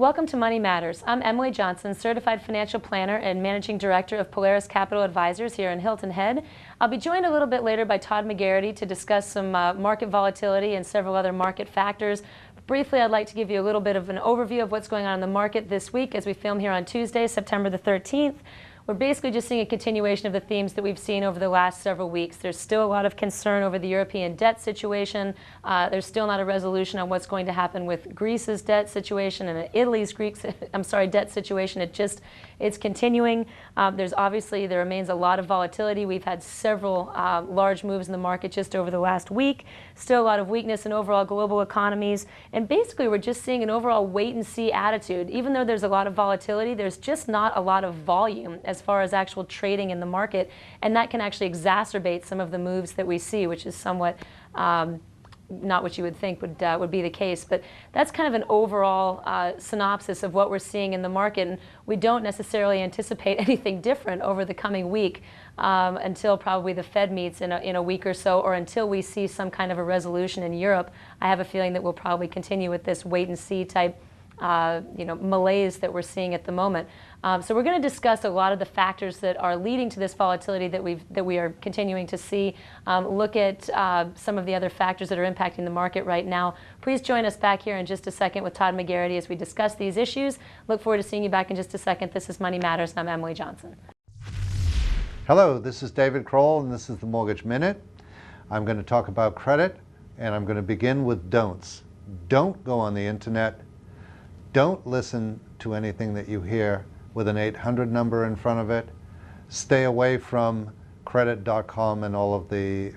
Welcome to Money Matters. I'm Emily Johnson, Certified Financial Planner and Managing Director of Polaris Capital Advisors here in Hilton Head. I'll be joined a little bit later by Todd McGarity to discuss some market volatility and several other market factors. Briefly, I'd like to give you a little bit of an overview of what's going on in the market this week as we film here on Tuesday, September the 13th. We're basically just seeing a continuation of the themes that we've seen over the last several weeks. There's still a lot of concern over the European debt situation. There's still not a resolution on what's going to happen with Greece's debt situation and Italy's debt situation. It's continuing. There remains a lot of volatility. We've had several large moves in the market just over the last week. Still a lot of weakness in overall global economies. And basically, we're just seeing an overall wait-and-see attitude. Even though there's a lot of volatility, there's just not a lot of volume as far as actual trading in the market, and that can actually exacerbate some of the moves that we see, which is somewhat not what you would think would be the case. But that's kind of an overall synopsis of what we're seeing in the market, and we don't necessarily anticipate anything different over the coming week until probably the Fed meets in a week or so, or until we see some kind of a resolution in Europe. I have a feeling that we'll probably continue with this wait-and-see type malaise that we're seeing at the moment. So we're going to discuss a lot of the factors that are leading to this volatility that we are continuing to see. Look at some of the other factors that are impacting the market right now. Please join us back here in just a second with Todd McGarity as we discuss these issues. Look forward to seeing you back in just a second. This is Money Matters, and I'm Emily Johnson. Hello, this is David Kroll, and this is the Mortgage Minute. I'm going to talk about credit, and I'm going to begin with don'ts. Don't go on the internet. Don't listen to anything that you hear with an 800 number in front of it. Stay away from credit.com and all of the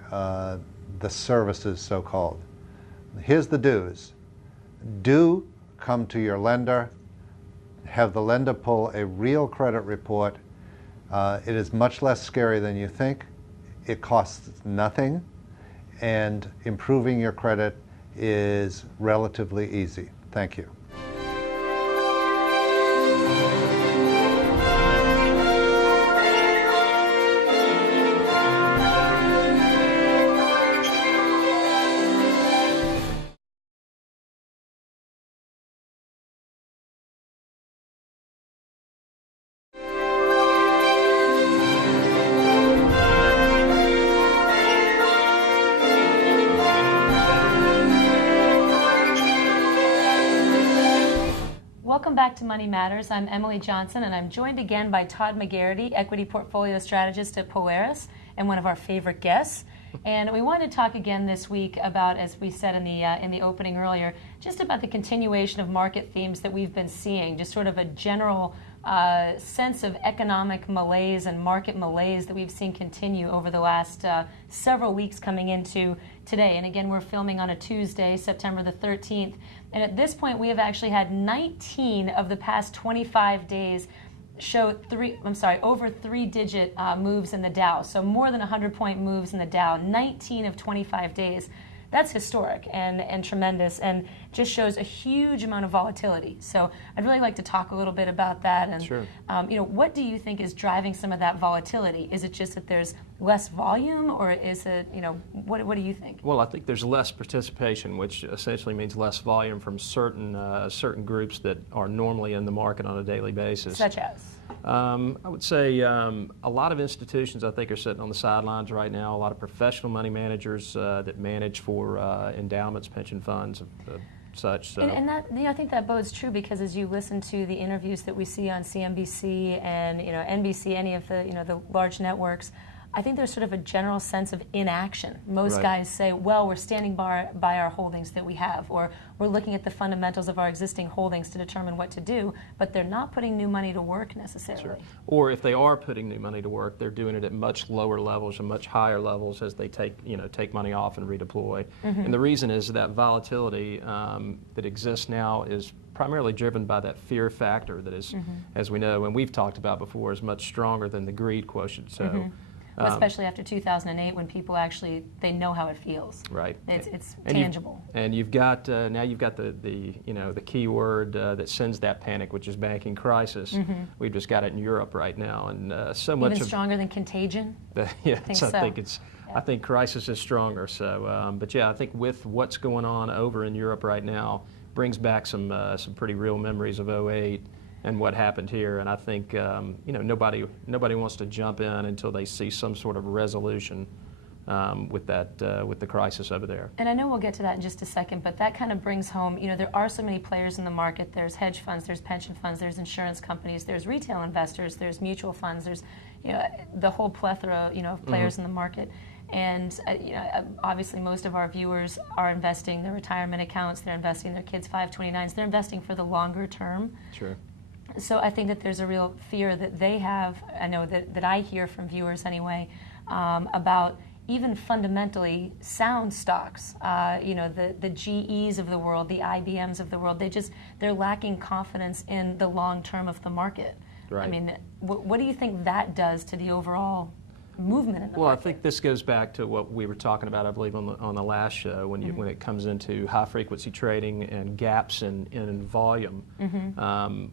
services, so-called. Here's the do's. Do come to your lender. Have the lender pull a real credit report. It is much less scary than you think. It costs nothing, and improving your credit is relatively easy. Thank you. Welcome back to Money Matters. I'm Emily Johnson, and I'm joined again by Todd McGarity, Equity Portfolio Strategist at Polaris, and one of our favorite guests. And we wanted to talk again this week about, as we said in the opening earlier, just about the continuation of market themes that we've been seeing, just sort of a general sense of economic malaise and market malaise that we've seen continue over the last several weeks coming into today. And again, we're filming on a Tuesday, September the 13th. And at this point, we have actually had 19 of the past 25 days show over three-digit moves in the Dow. So more than 100-point moves in the Dow, 19 of 25 days. That's historic and tremendous, and just shows a huge amount of volatility. So I'd really like to talk a little bit about that. And sure. What do you think is driving some of that volatility? Is it just that there's less volume, or is it, what do you think? Well, I think there's less participation, which essentially means less volume from certain groups that are normally in the market on a daily basis. Such as? I would say a lot of institutions, I think, are sitting on the sidelines right now. A lot of professional money managers that manage for endowments, pension funds, such. So. And that, I think that bodes true, because as you listen to the interviews that we see on CNBC and NBC, any of the large networks, I think there's sort of a general sense of inaction. Most guys say, well, we're standing by our holdings that we have, or we're looking at the fundamentals of our existing holdings to determine what to do, but they're not putting new money to work necessarily. Sure. Or if they are putting new money to work, they're doing it at much lower levels and much higher levels as they take money off and redeploy. Mm-hmm. And the reason is that volatility that exists now is primarily driven by that fear factor that is, as we know, and we've talked about before, is much stronger than the greed quotient. So. Well, especially after 2008, when people actually, they know how it feels. Right. It's tangible. And you've got now you've got the key word that sends that panic, which is banking crisis. We've just got it in Europe right now, and so much even stronger than contagion. I think crisis is stronger. So, but yeah, I think with what's going on over in Europe right now, brings back some pretty real memories of '08 and what happened here. And I think nobody wants to jump in until they see some sort of resolution with the crisis over there. And I know we'll get to that in just a second, but that kind of brings home, there are so many players in the market. There's hedge funds, there's pension funds, there's insurance companies, there's retail investors, there's mutual funds, there's the whole plethora of players in the market. And obviously most of our viewers are investing their retirement accounts, they're investing their kids' 529s, they're investing for the longer term. Sure. So I think that there's a real fear that they have, I know that I hear from viewers anyway, about even fundamentally sound stocks, the GEs of the world, the IBMs of the world, they're lacking confidence in the long term of the market. Right. I mean, what do you think that does to the overall movement in the Well, market? I think this goes back to what we were talking about, I believe, on the last show, when it comes into high frequency trading and gaps in volume,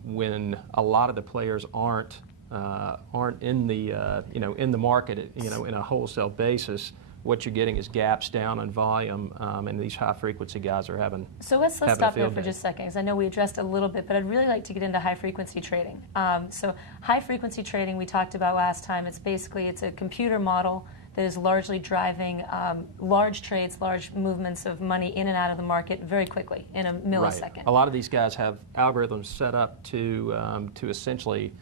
when a lot of the players aren't in the in the market in a wholesale basis. What you're getting is gaps down in volume, and these high frequency guys are having. So let's stop there for just a second, because I know we addressed a little bit, but I'd really like to get into high frequency trading. So high frequency trading we talked about last time. It's a computer model that is largely driving large trades, large movements of money in and out of the market very quickly in a millisecond. Right. A lot of these guys have algorithms set up to essentially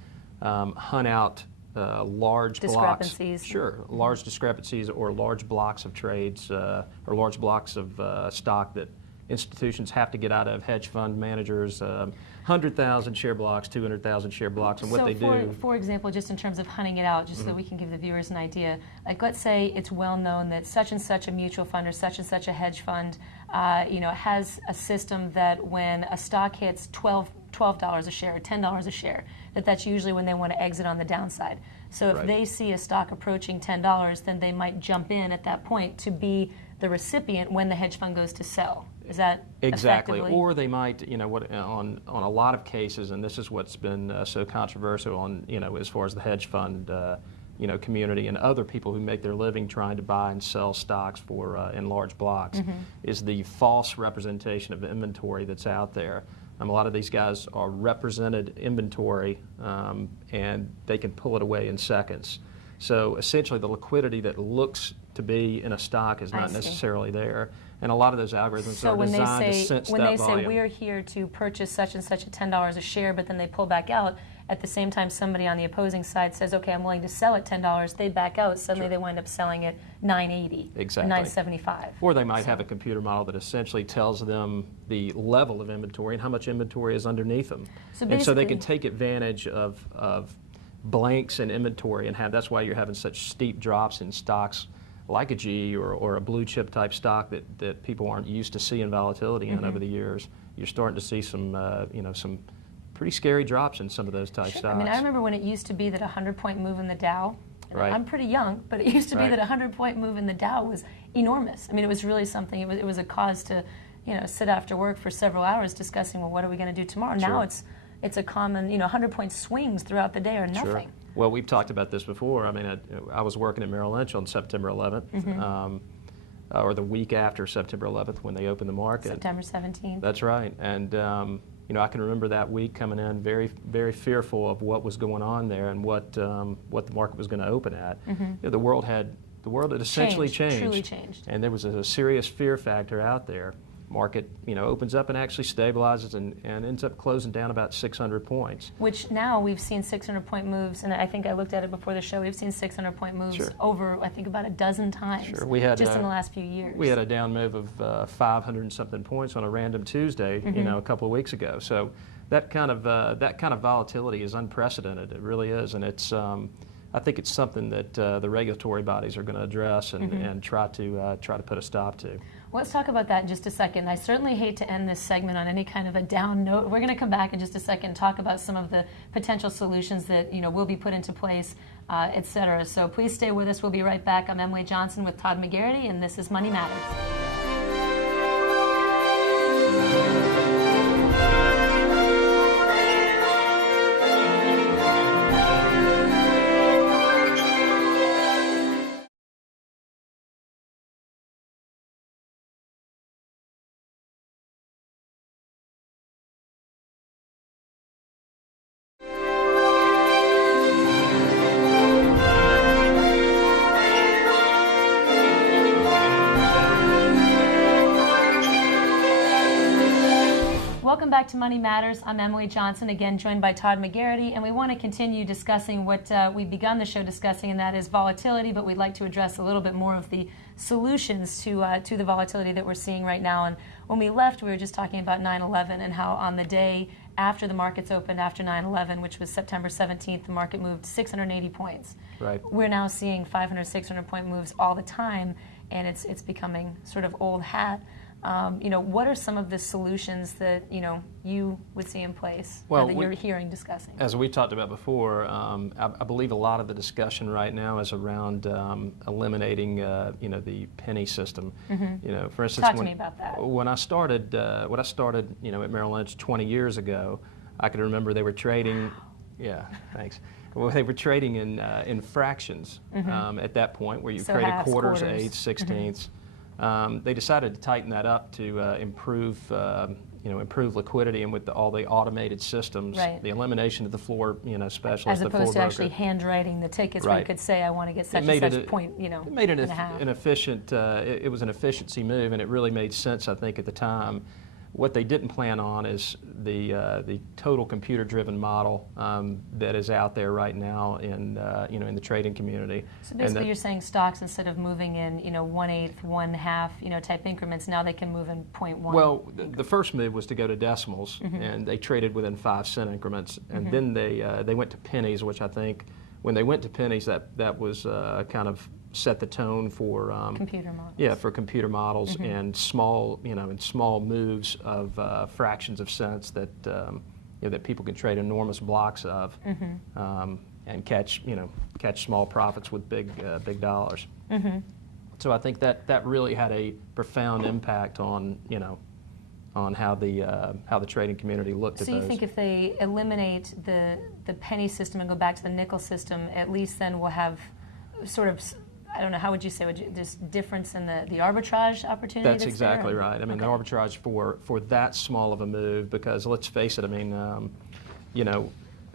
hunt out large discrepancies. blocks. Sure, large discrepancies or large blocks of trades or large blocks of stock that institutions have to get out of, hedge fund managers, 100,000 share blocks, 200,000 share blocks, and what they do. For example, just in terms of hunting it out, just so that we can give the viewers an idea, like let's say it's well known that such and such a mutual fund or such and such a hedge fund has a system that when a stock hits $12 a share or $10 a share, that's usually when they want to exit on the downside. So if they see a stock approaching $10, then they might jump in at that point to be the recipient when the hedge fund goes to sell. Is that exactly? Effectively? Or they might, on a lot of cases, and this is what's been so controversial on, as far as the hedge fund, community and other people who make their living trying to buy and sell stocks for in large blocks, is the false representation of inventory that's out there. A lot of these guys are represented inventory, and they can pull it away in seconds. So essentially, the liquidity that looks to be in a stock is not necessarily there, and a lot of those algorithms are designed to sense that volume. When they say we're here to purchase such and such at $10 a share, but then they pull back out, at the same time somebody on the opposing side says, okay, I'm willing to sell at $10, they back out, suddenly they wind up selling at $9.80, exactly. $9.75. Or they might have a computer model that essentially tells them the level of inventory and how much inventory is underneath them. And so they can take advantage of blanks in inventory and that's why you're having such steep drops in stocks like a GE or a blue chip type stock that people aren't used to seeing volatility in over the years. You're starting to see some some pretty scary drops in some of those type stocks. I mean, I remember when it used to be that a 100-point move in the Dow, right. I'm pretty young, but it used to be that a 100-point move in the Dow was enormous. I mean, it was really something, it was a cause to, sit after work for several hours discussing, well, what are we going to do tomorrow? Sure. Now it's a common, 100-point swings throughout the day are nothing. Sure. Well, we've talked about this before. I mean, I was working at Merrill Lynch on September 11th, or the week after September 11th when they opened the market. September 17th. That's right. And I can remember that week coming in very, very fearful of what was going on there and what the market was going to open at. The world had essentially changed. Truly changed. And there was a serious fear factor out there. Market, opens up and actually stabilizes and ends up closing down about 600 points. Which now we've seen 600-point moves, and I think I looked at it before the show. We've seen 600-point moves over, I think, about a dozen times. Sure, we had just in the last few years. We had a down move of 500 and something points on a random Tuesday, a couple of weeks ago. So that kind of volatility is unprecedented. It really is, and it's. I think it's something that the regulatory bodies are going to address and try to put a stop to. Well, let's talk about that in just a second. I certainly hate to end this segment on any kind of a down note. We're going to come back in just a second and talk about some of the potential solutions that will be put into place, et cetera. So please stay with us. We'll be right back. I'm Emily Johnson with Todd McGarity, and this is Money Matters. Welcome back to Money Matters. I'm Emily Johnson, again joined by Todd McGarity, and we want to continue discussing what we've begun the show discussing, and that is volatility, but we'd like to address a little bit more of the solutions to the volatility that we're seeing right now. And when we left, we were just talking about 9/11 and how on the day after the markets opened, after 9/11, which was September 17th, the market moved 680 points. Right. We're now seeing 500, 600 point moves all the time, and it's becoming sort of old hat. What are some of the solutions that you would see in place that you're hearing discussing? As we talked about before, I believe a lot of the discussion right now is around eliminating the penny system. For instance, talk to me about that. When I started, at Merrill Lynch 20 years ago, I can remember they were trading. Wow. Yeah, thanks. Well, they were trading in fractions at that point, where you traded halves, quarters, quarters, eighths, sixteenths. They decided to tighten that up to improve liquidity, and with all the automated systems, the elimination of the floor, specialist, as the floor opposed to broker. actually handwriting the tickets, where you could say, I want to get such and such point, It made it an efficient. It was an efficiency move, and it really made sense, I think, at the time. What they didn't plan on is the total computer-driven model that is out there right now in the trading community. So basically, you're saying stocks, instead of moving in 1/8, 1/2 type increments, now they can move in 0.1. Well, the first move was to go to decimals, and they traded within 5-cent increments, and then they went to pennies, which I think when they went to pennies, that was kind of set the tone for computer models. Yeah, for computer models and small moves of fractions of cents that that people can trade enormous blocks of and catch small profits with big dollars. So I think that really had a profound impact on how the trading community looked at those. So you think if they eliminate the penny system and go back to the nickel system, at least then we'll have sort of, I don't know, how would you say, this difference in the arbitrage opportunity? That's exactly right. I mean, the arbitrage for that small of a move, because let's face it, I mean,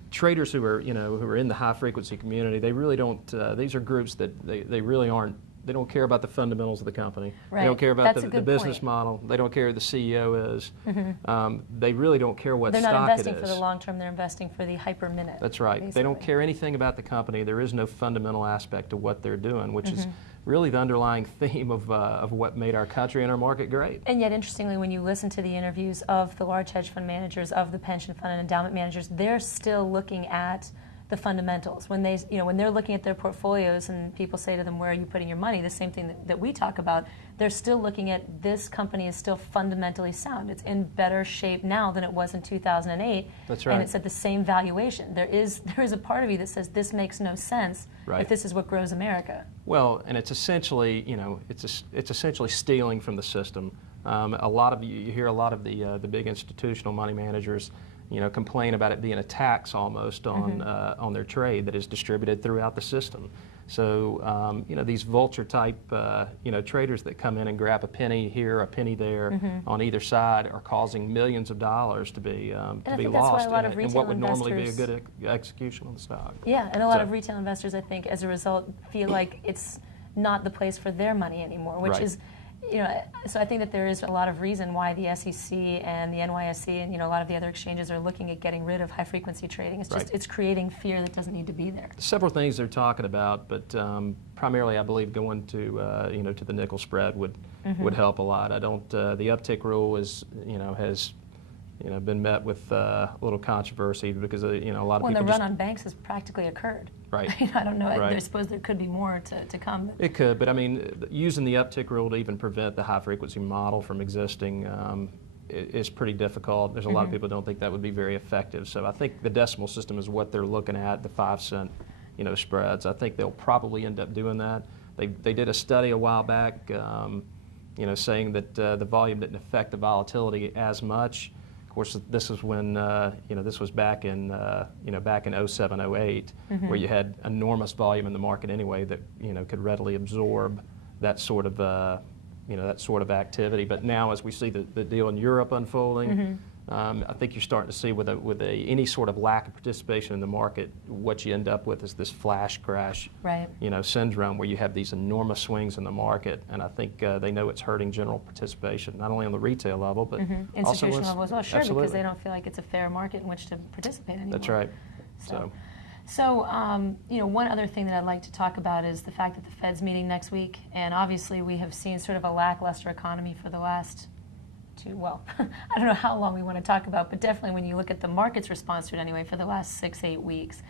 traders who are in the high frequency community, they really don't. These are groups that they really aren't. They don't care about the fundamentals of the company. Right. They don't care about the business point. model. They don't care who the CEO is. They really don't care what stock it is. They're not investing for the long term. They're investing for the hyper minute. That's right. Basically. They don't care anything about the company. There is no fundamental aspect to what they're doing, which is really the underlying theme of what made our country and our market great. And yet, interestingly, when you listen to the interviews of the large hedge fund managers, of the pension fund and endowment managers, they're still looking at the fundamentals. When they're looking at their portfolios and people say to them, where are you putting your money? The same thing that we talk about, they're still looking at, this company is still fundamentally sound. It's in better shape now than it was in 2008. That's right. And it's at the same valuation. There is a part of you that says this makes no sense if this is what grows America. Well, and it's essentially, it's essentially stealing from the system. A lot of you hear a lot of the big institutional money managers complain about it being a tax almost on their trade that is distributed throughout the system. So these vulture type traders that come in and grab a penny here, a penny there on either side are causing millions of dollars to be lost in what would normally be a good execution on the stock. Yeah, and a lot of retail investors, I think, as a result, feel like it's not the place for their money anymore, which is. So I think that there is a lot of reason why the SEC and the NYSE and a lot of the other exchanges are looking at getting rid of high frequency trading. It's just it's creating fear that doesn't need to be there. Several things they're talking about, but primarily I believe going to to the nickel spread would help a lot. I don't. The uptick rule has been met with a little controversy because a lot of people. The run on banks has practically occurred. Right. I don't know. I suppose there could be more to come. It could, but I mean, using the uptick rule to even prevent the high frequency model from existing is pretty difficult. There's a lot of people who don't think that would be very effective. So I think the decimal system is what they're looking at, the 5-cent spreads. I think they'll probably end up doing that. They did a study a while back, saying that the volume didn't affect the volatility as much. Of course, this is when this was back in back in 07, 08, where you had enormous volume in the market anyway that could readily absorb that sort of activity. But now, as we see the deal in Europe unfolding, I think you're starting to see with any sort of lack of participation in the market, what you end up with is this flash crash, right, syndrome, where you have these enormous swings in the market, and I think they know it's hurting general participation, not only on the retail level, but also institutional level as well. Sure, absolutely. because they don't feel like it's a fair market in which to participate anymore. That's right. So, one other thing that I'd like to talk about is the fact that the Fed's meeting next week, and obviously we have seen sort of a lackluster economy for the last I don't know how long we want to talk about, but definitely when you look at the market's response to it anyway, for the last 6-8 weeks.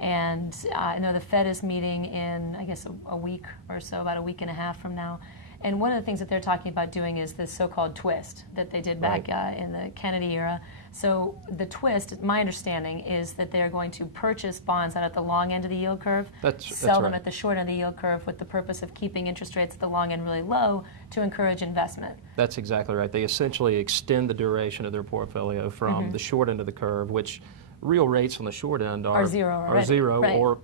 And I know the Fed is meeting in, I guess, a week or so, about a week and a half from now. And one of the things that they're talking about doing is this so-called twist that they did back in the Kennedy era. So the twist, my understanding, is that they're going to purchase bonds out at the long end of the yield curve, sell them at the short end of the yield curve with the purpose of keeping interest rates at the long end really low to encourage investment. That's exactly right. They essentially extend the duration of their portfolio from the short end of the curve, which real rates on the short end are zero, right. Or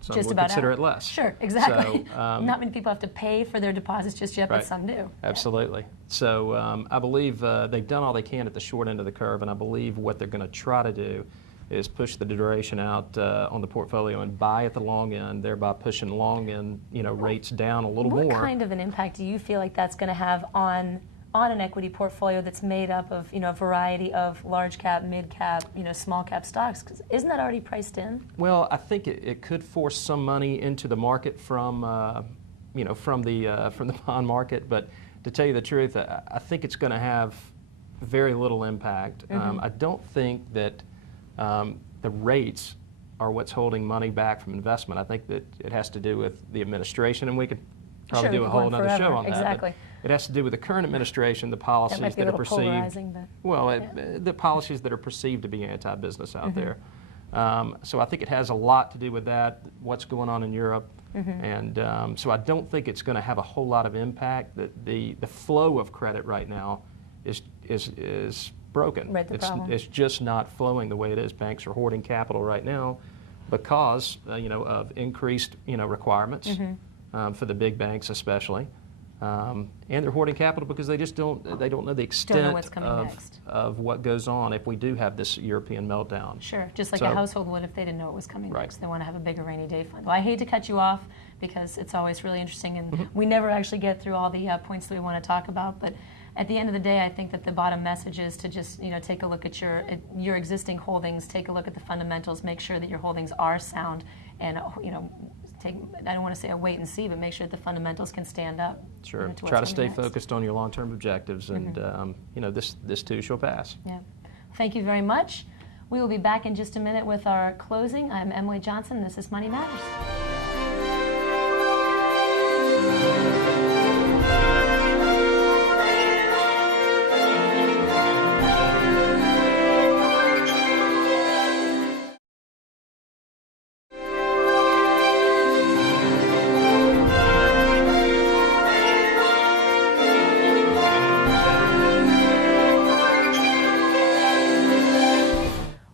some just would about consider out. it less. Sure, exactly. So, not many people have to pay for their deposits just yet, but some do. Absolutely. So I believe they've done all they can at the short end of the curve, and I believe what they're going to try to do is push the duration out on the portfolio and buy at the long end, thereby pushing long end rates down a little more. What kind of an impact do you feel like that's going to have on an equity portfolio that's made up of a variety of large cap, mid cap, small cap stocks? 'Cause isn't that already priced in? Well, I think it could force some money into the market from the bond market. But to tell you the truth, I think it's going to have very little impact. I don't think that the rates are what's holding money back from investment. I think that it has to do with the administration, and we could probably do a whole other show on that. Exactly. It has to do with the current administration, the policies that are perceived. The policies that are perceived to be anti-business out there. So I think it has a lot to do with that. What's going on in Europe, and so I don't think it's going to have a whole lot of impact. The flow of credit right now is broken. Right, it's just not flowing the way it is. Banks are hoarding capital right now because of increased requirements for the big banks especially. And they're hoarding capital because they just don't know the extent of what goes on if we do have this European meltdown. Sure, just like a household would if they didn't know it was coming next. They want to have a bigger rainy day fund. Well, I hate to cut you off because it's always really interesting, and we never actually get through all the points that we want to talk about. But at the end of the day, I think that the bottom message is to just take a look at your existing holdings, take a look at the fundamentals, make sure that your holdings are sound, and I don't want to say a wait and see, but make sure that the fundamentals can stand up. Sure. Try to stay focused on your long-term objectives, and this too shall pass. Yeah. Thank you very much. We will be back in just a minute with our closing. I'm Emily Johnson. This is Money Matters.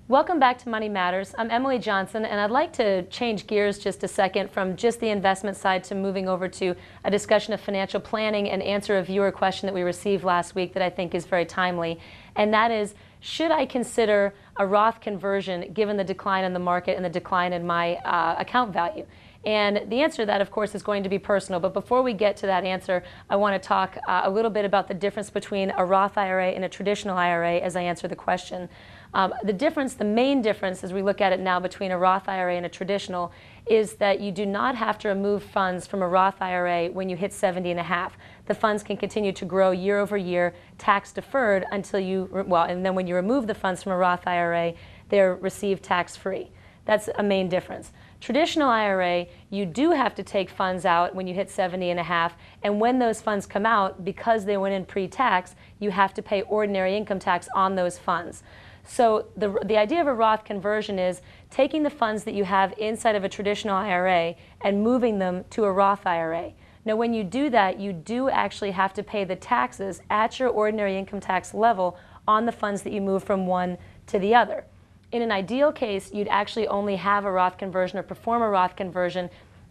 Welcome back to Money Matters. I'm Emily Johnson, and I'd like to change gears just a second from just the investment side to moving over to a discussion of financial planning and answer a viewer question that we received last week that I think is very timely. And that is, should I consider a Roth conversion given the decline in the market and the decline in my account value? And the answer to that, of course, is going to be personal. But before we get to that answer, I want to talk a little bit about the difference between a Roth IRA and a traditional IRA as I answer the question. The main difference as we look at it now between a Roth IRA and a traditional is that you do not have to remove funds from a Roth IRA when you hit 70 and a half. The funds can continue to grow year over year, tax deferred until and then when you remove the funds from a Roth IRA, they're received tax free. That's a main difference. Traditional IRA, you do have to take funds out when you hit 70 and a half, and when those funds come out, because they went in pre-tax, you have to pay ordinary income tax on those funds. So the idea of a Roth conversion is taking the funds that you have inside of a traditional IRA and moving them to a Roth IRA. Now, when you do that, you do actually have to pay the taxes at your ordinary income tax level on the funds that you move from one to the other. In an ideal case, you'd actually only have a Roth conversion or perform a Roth conversion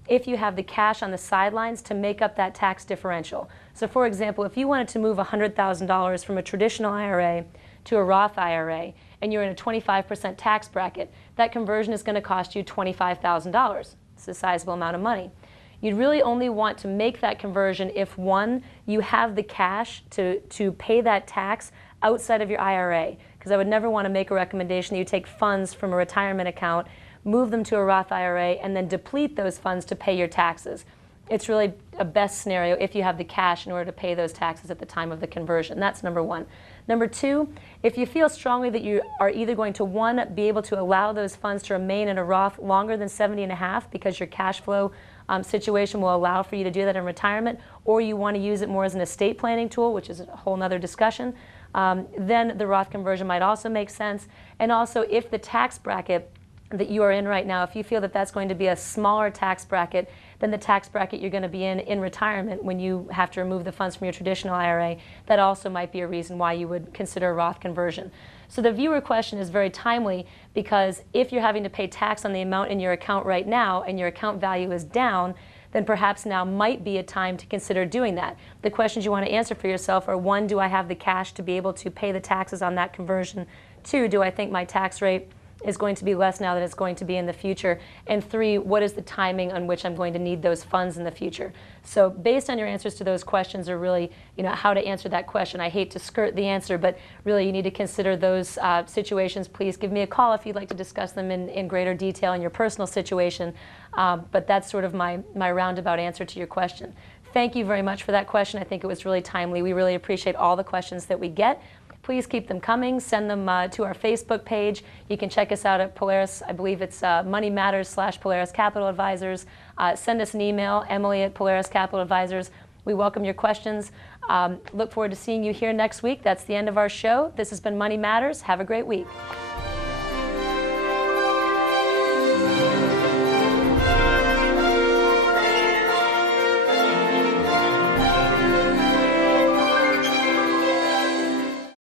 if you have the cash on the sidelines to make up that tax differential. So for example, if you wanted to move $100,000 from a traditional IRA to a Roth IRA and you're in a 25% tax bracket, that conversion is going to cost you $25,000. It's a sizable amount of money. You'd really only want to make that conversion if, one, you have the cash to pay that tax outside of your IRA, because I would never want to make a recommendation that you take funds from a retirement account, move them to a Roth IRA, and then deplete those funds to pay your taxes. It's really a best scenario if you have the cash in order to pay those taxes at the time of the conversion. That's number one. Number two, if you feel strongly that you are either going to, one, be able to allow those funds to remain in a Roth longer than 70 and a half because your cash flow situation will allow for you to do that in retirement, or you want to use it more as an estate planning tool, which is a whole nother discussion, then the Roth conversion might also make sense. And also, if the tax bracket that you are in right now, if you feel that that's going to be a smaller tax bracket than the tax bracket you're going to be in retirement when you have to remove the funds from your traditional IRA, that also might be a reason why you would consider a Roth conversion. So the viewer question is very timely, because if you're having to pay tax on the amount in your account right now and your account value is down, then perhaps now might be a time to consider doing that. The questions you want to answer for yourself are, one, do I have the cash to be able to pay the taxes on that conversion? Two, do I think my tax rate is going to be less now than it's going to be in the future? And three, what is the timing on which I'm going to need those funds in the future? So based on your answers to those questions are really, how to answer that question. I hate to skirt the answer, but really you need to consider those situations. Please give me a call if you'd like to discuss them in greater detail in your personal situation. But that's sort of my roundabout answer to your question. Thank you very much for that question. I think it was really timely. We really appreciate all the questions that we get. Please keep them coming. Send them to our Facebook page. You can check us out at Polaris. I believe it's Money Matters /Polaris Capital Advisors. Send us an email, Emily@Polaris Capital Advisors. We welcome your questions. Look forward to seeing you here next week. That's the end of our show. This has been Money Matters. Have a great week.